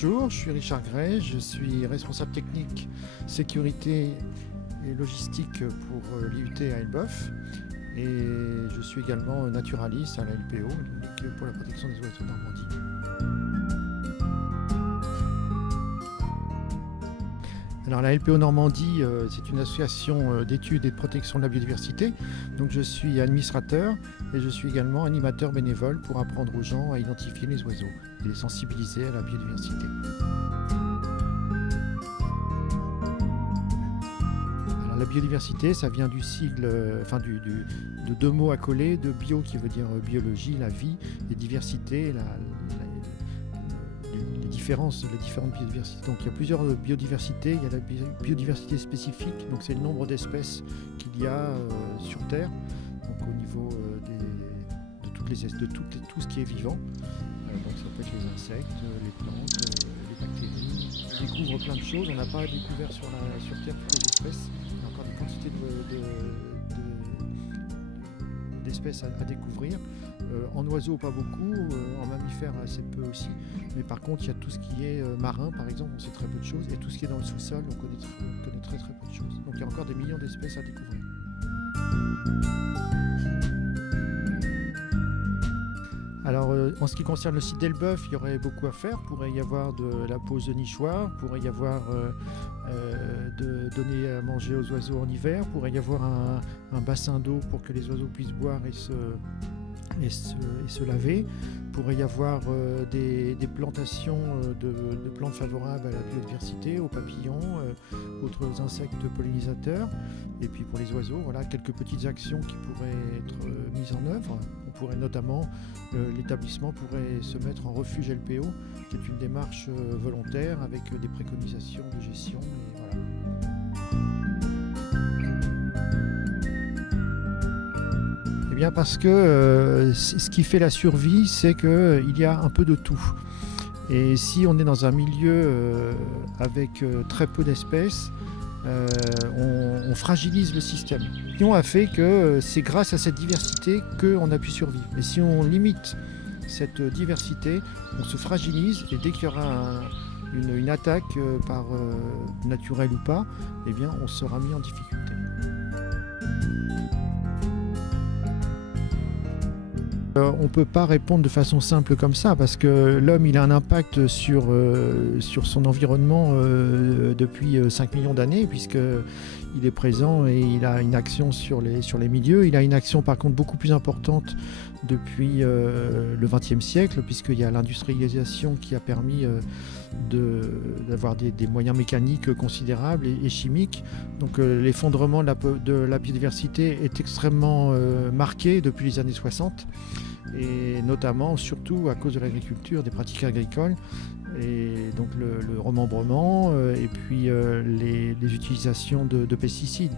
Bonjour, je suis Richard Gray, je suis responsable technique, sécurité et logistique pour l'IUT à Elbeuf et je suis également naturaliste à la LPO, Ligue pour la protection des oiseaux de Normandie. Alors la LPO Normandie, c'est une association d'études et de protection de la biodiversité. Donc je suis administrateur et je suis également animateur bénévole pour apprendre aux gens à identifier les oiseaux et les sensibiliser à la biodiversité. Alors la biodiversité, ça vient du sigle, de deux mots accolés, de bio qui veut dire biologie, la vie, et diversité, les différentes biodiversités. Donc il y a plusieurs biodiversités, il y a la biodiversité spécifique, donc c'est le nombre d'espèces qu'il y a sur Terre, donc au niveau de tout ce qui est vivant. Donc ça peut être les insectes, les plantes, les bactéries. On découvre plein de choses, on n'a pas découvert sur Terre toutes les espèces, il y a encore des quantités d'espèces à découvrir. En oiseaux pas beaucoup, en mammifères assez peu aussi, mais par contre il y a tout ce qui est marin par exemple, on sait très peu de choses, et tout ce qui est dans le sous-sol, on connaît très peu de choses. Donc il y a encore des millions d'espèces à découvrir. Alors en ce qui concerne le site d'Elbeuf, il y aurait beaucoup à faire. Il pourrait y avoir de la pose de nichoirs, il pourrait y avoir de donner à manger aux oiseaux en hiver, il pourrait y avoir un bassin d'eau pour que les oiseaux puissent boire et se laver. Il pourrait y avoir des plantations de plantes favorables à la biodiversité, aux papillons, autres insectes pollinisateurs. Et puis pour les oiseaux, voilà quelques petites actions qui pourraient être mises en œuvre. On pourrait notamment, l'établissement pourrait se mettre en refuge LPO, qui est une démarche volontaire avec des préconisations de gestion. Et voilà. Eh bien parce que ce qui fait la survie, c'est qu'il y a un peu de tout. Et si on est dans un milieu avec très peu d'espèces, on fragilise le système. L'union a fait que c'est grâce à cette diversité qu'on a pu survivre. Et si on limite cette diversité, on se fragilise et dès qu'il y aura une attaque naturelle ou pas, eh bien on sera mis en difficulté. On ne peut pas répondre de façon simple comme ça parce que l'homme il a un impact sur son environnement depuis 5 millions d'années puisqu'il est présent et il a une action sur les milieux. Il a une action par contre beaucoup plus importante depuis le XXe siècle puisqu'il y a l'industrialisation qui a permis d'avoir des moyens mécaniques considérables et chimiques. Donc l'effondrement de la biodiversité est extrêmement marqué depuis les années 60 et notamment surtout à cause de l'agriculture, des pratiques agricoles et donc le remembrement et puis les utilisations de pesticides.